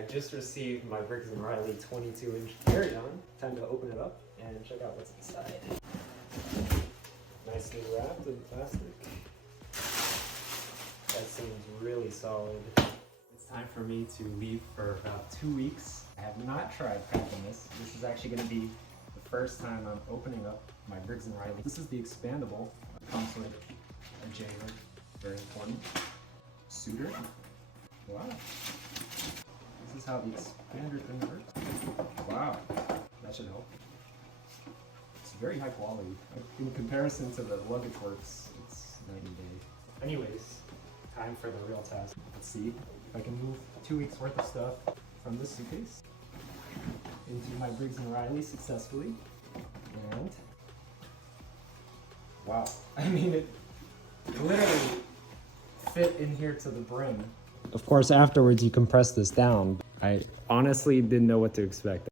I just received my Briggs Riley 22-inch carry-on. Time to open it up and check out what's inside. Nicely wrapped in plastic. That seems really solid. It's time for me to leave for about 2 weeks. I have not tried packing this. This is actually going to be the first time I'm opening up my Briggs & Riley. This is the Expandable. It comes with a J-hook, very important. Suitor. Wow. This is how the expander thing works. Wow. That should help. It's very high quality. In comparison to the LuggageWorks, it's night and day. Anyways, time for the real test. Let's see if I can move 2 weeks worth of stuff from this suitcase into my Briggs & Riley successfully. And wow, I mean it literally fit in here to the brim. Of course, afterwards you compress this down. I honestly didn't know what to expect.